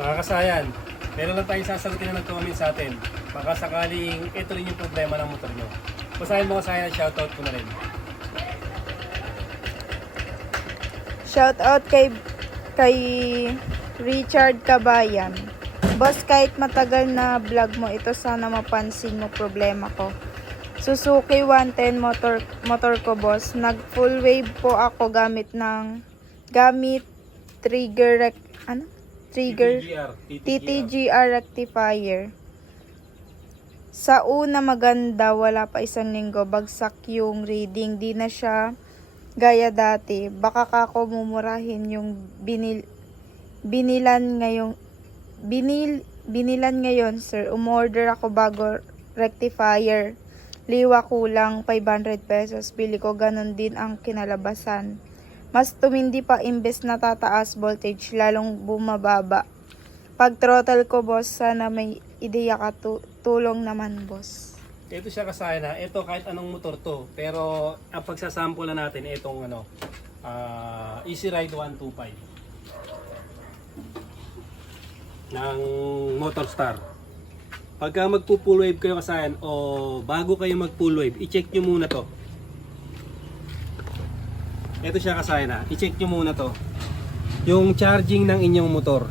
Mga kasayan, meron lang tayong sasagutin na nag-comment sa atin. Baka sakaling ito rin yung problema ng motor nyo. Basahin mo kasayan, shoutout ko na rin. Shout out kay Richard Cabayan. Boss, kahit matagal na vlog mo ito, sana mapansin mo problema ko. Suzuki 110 motor ko, boss. Nag full wave po ako gamit trigger TTGR rectifier. Sa una maganda, wala pa isang linggo, bagsak yung reading. Di na siya gaya dati. Baka kako mumurahin yung binilan ngayon, sir. Umorder ako bago rectifier. Liwa kulang 500 pesos. Bili ko, ganun din ang kinalabasan. Mas tumindi pa imbes na tataas voltage, lalong bumababa. Pag throttle ko, boss, sana may ideya ka, tulong naman, boss. Ito siya kasayan ha. Ito kahit anong motor to. Pero ang pagsasample na natin itong Easy Ride 125 ng Motorstar. Pagka magpo-full wave kayo kasayan o bago kayo mag-full wave, i-check nyo muna to. Ito siya kasayan ha. I-check nyo muna to. Yung charging ng inyong motor.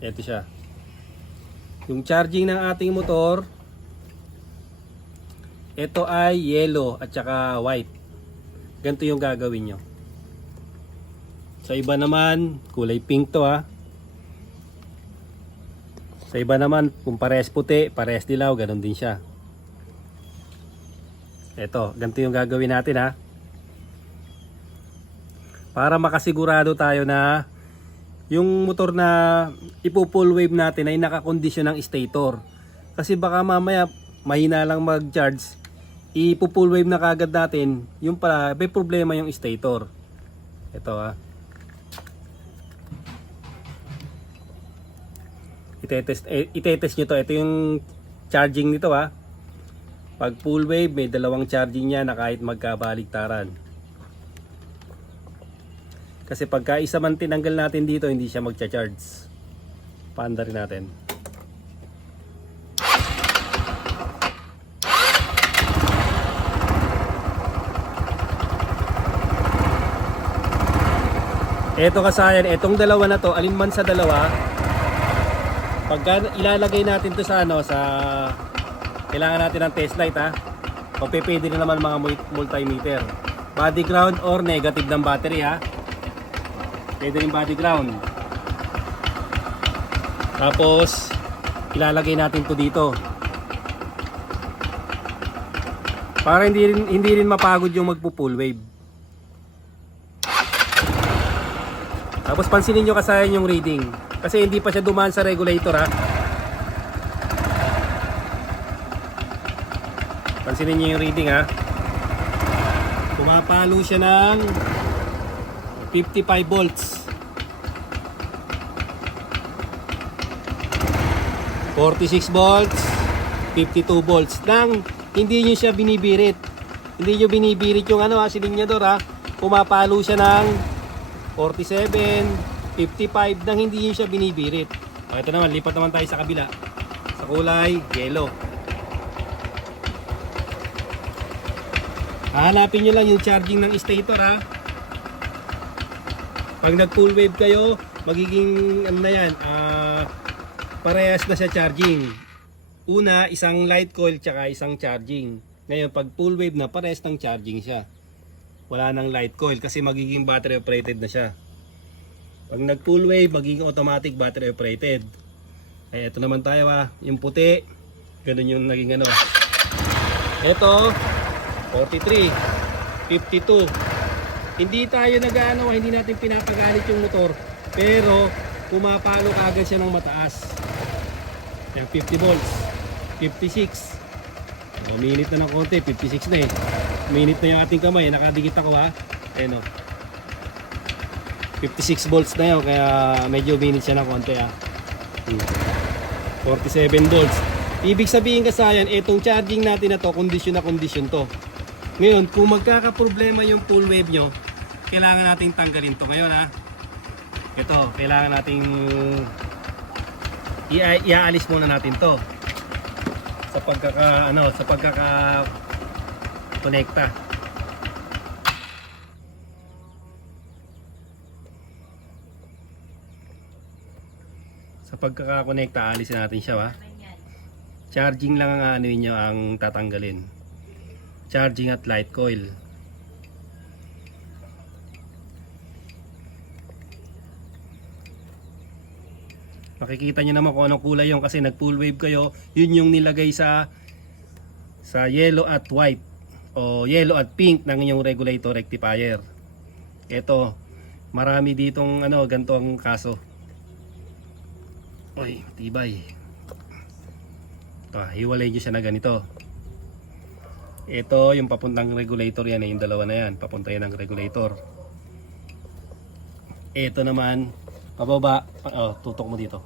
Ito siya. Yung charging ng ating motor, ito ay yellow at saka white. Ganito yung gagawin nyo. Sa iba naman, kulay pink to ha. Sa iba naman, kung pares puti, pares dilaw, ganun din siya. Ito, ganito yung gagawin natin ha. Para makasigurado tayo na yung motor na ipo-full wave natin ay nakakondisyon ng stator. Kasi baka mamaya mahina lang mag-charge, ipo-full wave na kagad natin, yung pala may problema yung stator. Ito ha. Itetest nyo to. Ito yung charging nito ha. Pag full wave, may dalawang charging niya na kahit magkabaligtaran. Kasi pagka isa man tinanggal natin dito, hindi siya magcha-charge. Paanda rin natin. Eto kasayan, etong dalawa na to, alin man sa dalawa, pagka ilalagay natin to sa kailangan natin ng test light ha. O pwede na naman mga multimeter. Body ground or negative ng battery ha. Pwede rin body ground. Tapos ilalagay natin to dito. Para hindi rin mapagod yung magpo-full wave. Tapos pansinin nyo kasayan yung reading. Kasi hindi pa siya dumaan sa regulator ha. Pansinin nyo yung reading ha. Pumapalo siya ng 55 volts. 46 volts, 52 volts. Nang hindi nyo siya binibirit. Hindi nyo binibirit yung silinyador ha. Pumapalo siya ng 47, 55 nang hindi nyo siya binibirit. O, ito naman, lipat naman tayo sa kabila. Sa kulay yellow. Hahanapin nyo lang yung charging ng stator ha. Pag nag full wave kayo, magiging parehas na siya charging. Una, isang light coil tsaka isang charging. Ngayon, pag full wave na, parehas ng charging siya. Wala nang light coil kasi magiging battery operated na siya. Pag nag full wave, magiging automatic battery operated. Kaya ito naman tayo ha, yung puti, ganun yung naging Ito, 43, 52. Hindi tayo hindi natin pinapagalit yung motor, pero pumapalo kagad siya ng mataas. Yan, 50 volts, 56. Minute na ng konti, 56 na eh. Minute na yung ating kamay, nakadikit ako ha. Ayan o. 56 volts na yun, kaya medyo minute siya ng konti ha. 47 volts. Ibig sabihin kasayan, itong charging natin na to, kondisyon na kondisyon to. Ngayon, kung magkakaproblema yung full wave nyo, kailangan nating tanggalin to ngayon ha. Ito, kailangan nating iaalis muna natin to sa pagkaka konekta. Sa pagkakakonekta, alisin natin siya ha. Charging lang ang niyo ang tatanggalin. Charging at light coil. Makikita nyo naman kung anong kulay yung kasi nag full wave kayo. Yun yung nilagay sa yellow at white o yellow at pink ng inyong regulator rectifier. Ito, marami ditong ganito ang kaso. Oy, tibay. Ito, hiwalay nyo siya na ganito. Ito yung papuntang regulator yan, yung dalawa na yan, papunta yan ng regulator. Ito naman pababa, tutok mo dito.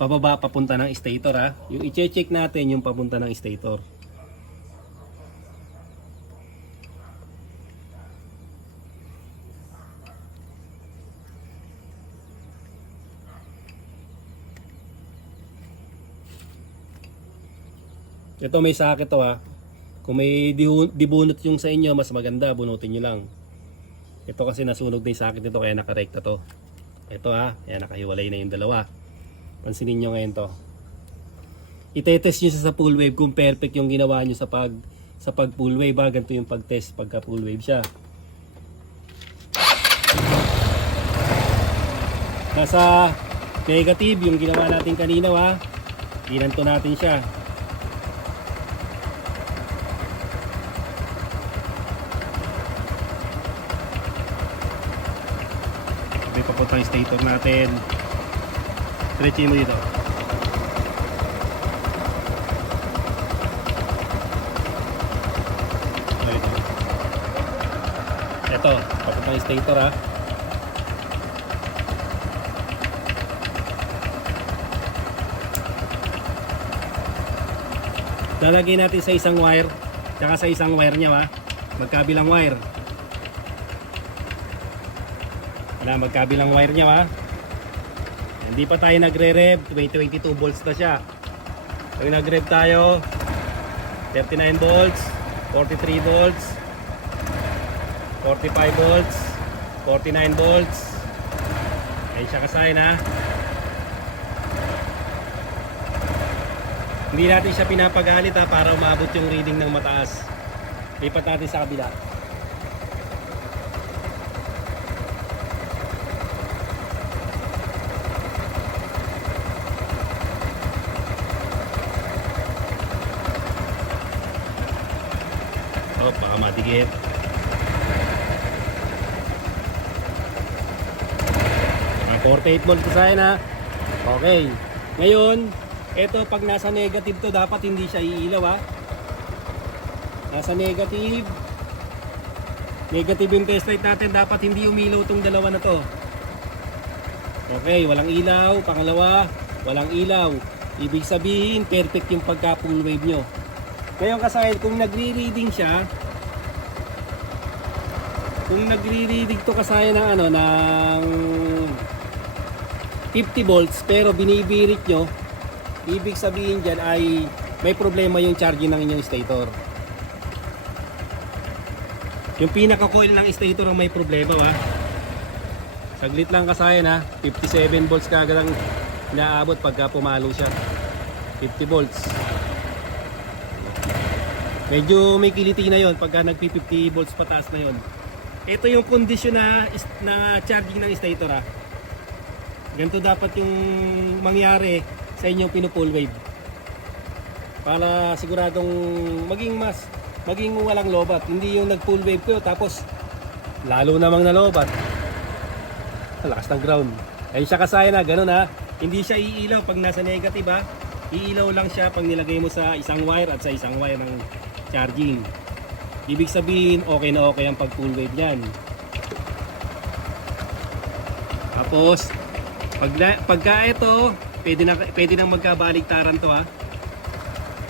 Pababa papunta ng stator ha. Yung i-check natin yung papunta ng stator. Ito may socket to ha. Kung may dibunot yung sa inyo, mas maganda, bunutin nyo lang. Ito kasi nasunog na yung socket nito kaya nakarekta to. Ito ha, yan nakahiwalay na yung dalawa. Pansinin nyo ngayon to. Itetest nyo sa full wave kung perfect yung ginawa nyo sa pag full wave ha. Ganito yung pag-test pagka full wave siya. Nasa negative yung ginawa natin kanina ha. Ginanto natin siya. May papuntang stator natin. Stretchin mo dito. Ito, papuntang stator ha. Lalagay natin sa isang wire, tsaka sa isang wire niya ha. Magkabilang wire. Magkabilang wire niya ha. Hindi pa tayo nagre-rev, 22 volts na siya. Pag nag-rev tayo, 39 volts, 43 volts, 45 volts, 49 volts. Ayun siya kasayin ha. Hindi natin siya pinapagalit ha, para umabot yung reading ng mataas. Lipat natin sa kabila. Baka matigit. Mga 48 volts sa akin ha. Okay. Ngayon, ito pag nasa negative to, dapat hindi siya iilaw ha. Nasa negative. Negative yung test light natin, dapat hindi umilaw tong dalawa na to. Okay, walang ilaw. Pangalawa, walang ilaw. Ibig sabihin, perfect yung pagka full wave nyo. Ngayon kasi kung nagre-reading siya, kung nagre-reading to kasaya ng ng 50 volts pero binibirit nyo, ibig sabihin dyan ay may problema yung charging ng inyong stator. Yung pinaka-coil ng stator ang may problema ha. Saglit lang kasaya na 57 volts kagad ang inaabot pagka pumalo siya. 50 volts. Medyo may kiliti na yon pagka nagpi 50 volts pataas na yon. Ito yung kondisyon na charging ng stator ha. Ganito dapat yung mangyari sa inyong pinu-full wave. Para siguradong maging walang lobat. Hindi yung nag-full wave ko tapos lalo namang nalobat. Lakas ng ground. Ayun siya kasaya na, ganun ha. Hindi siya iilaw pag nasa negative ha. Iilaw lang siya pag nilagay mo sa isang wire at sa isang wire ng charging. Ibig sabihin okay na okay ang pag full wave niyan. Tapos pagka ito pwede nang magkabaligtaran to ha.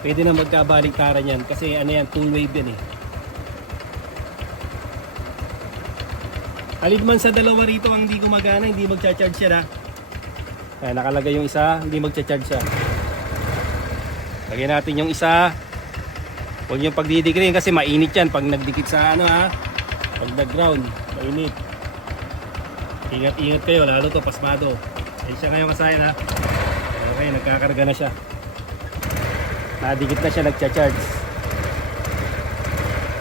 Pwede nang magkabaligtaran yan kasi ano yan, full wave yan eh. Alid man sa dalawa rito ang hindi gumagana, hindi magcha-charge siya na. Ayan, nakalagay yung isa, hindi magcha-charge siya. Lagyan natin yung isa. Huwag nyo pagdidikirin kasi mainit yan pag nagdikit sa ano ha. Pag nag-ground, mainit. Ingat-ingat kayo, lalo to pasmado. Ayun siya ngayon kasayan ha. Okay, nagkakarga na siya. Nadikit na siya, nagcha-charge.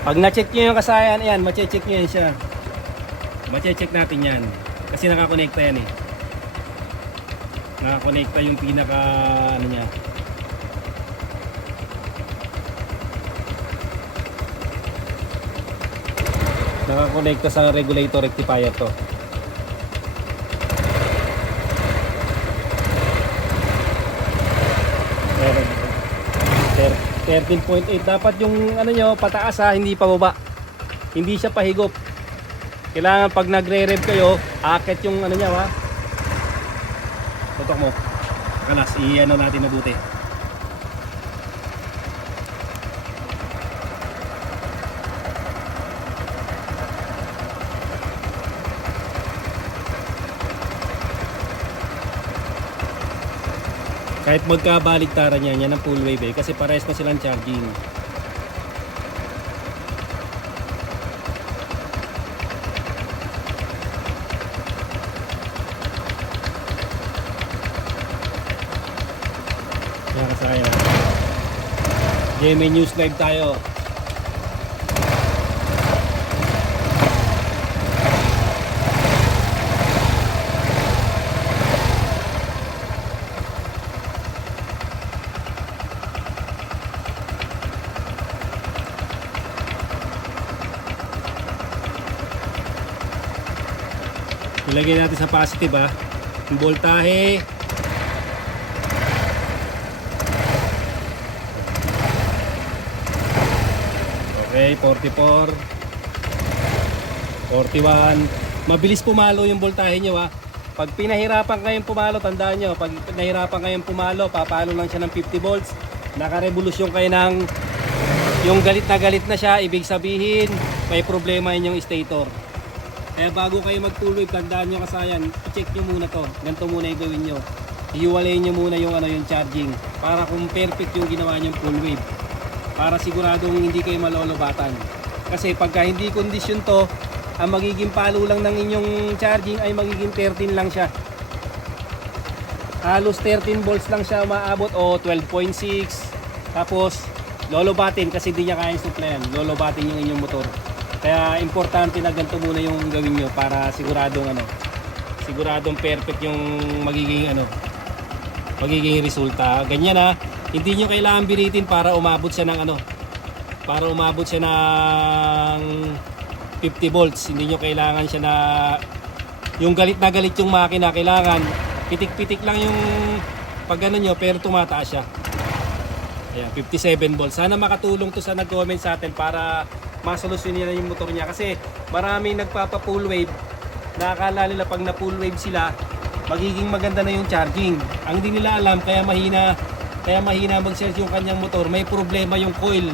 Pag na-check nyo yung kasayan, ayan, mache-check nyo yan siya. Mache-check natin yan. Kasi nakakonekta yan eh. Nakakonekta yung pinaka ano niya. Nakakonekta sa regulator rectifier to. Meron. 13.8 dapat yung ano nyo pataas ha, hindi pababa. Hindi siya pahigop. Kailangan pag nagre-rev kayo, akit yung ano niya ha. Tutok mo. Kalas, i-ano natin mabuti. Kahit magkabaligtaran yan ang full wave eh, kasi parehas na silang charging. Yan kasaya. GMA News Live tayo. Ilagay natin sa positive ha. Yung voltahe. Okay, 44. 41. Mabilis pumalo yung voltahe nyo ha. Pag pinahirapan kayong pumalo, tandaan nyo, pag pinahirapan kayong pumalo, papalo lang siya ng 50 volts. Nakarevolusyon kayo ng yung galit na siya, ibig sabihin may problema yung stator. Kaya bago kayo mag-full wave, tandaan nyo kasayan, i-check nyo muna to. Ganito muna yung gawin nyo. Hiwalayin nyo muna yung, yung charging. Para kung perfect yung ginawa nyo full wave. Para siguradong hindi kayo malolobatan. Kasi pagka hindi kondisyon to, ang magiging palo lang ng inyong charging ay magiging 13 lang siya. Halos 13 volts lang siya maabot o 12.6. Tapos lolobatin kasi hindi niya kayang supplyan. Lolobatin yung inyong motor. Kaya importante na ganito muna yung gawin nyo para siguradong siguradong perfect yung magiging resulta. Ganyan ha. Hindi nyo kailangan biritin para umabot siya ng para umabot siya ng 50 volts. Hindi nyo kailangan siya na yung galit na galit yung makina. Kailangan pitik-pitik lang yung pag nyo pero tumataas siya. Ayan, 57 volts. Sana makatulong to sa nag-comment sa atin para masolusyon nila yung motor niya kasi maraming nagpapa-full wave na akala nila pag na-full wave sila magiging maganda na yung charging. Ang di nila alam kaya mahina mag-charge yung kanyang motor, may problema yung coil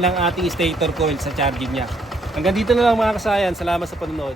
ng ating stator coil sa charging niya. Hanggang dito na lang mga kasayan. Salamat sa panonood.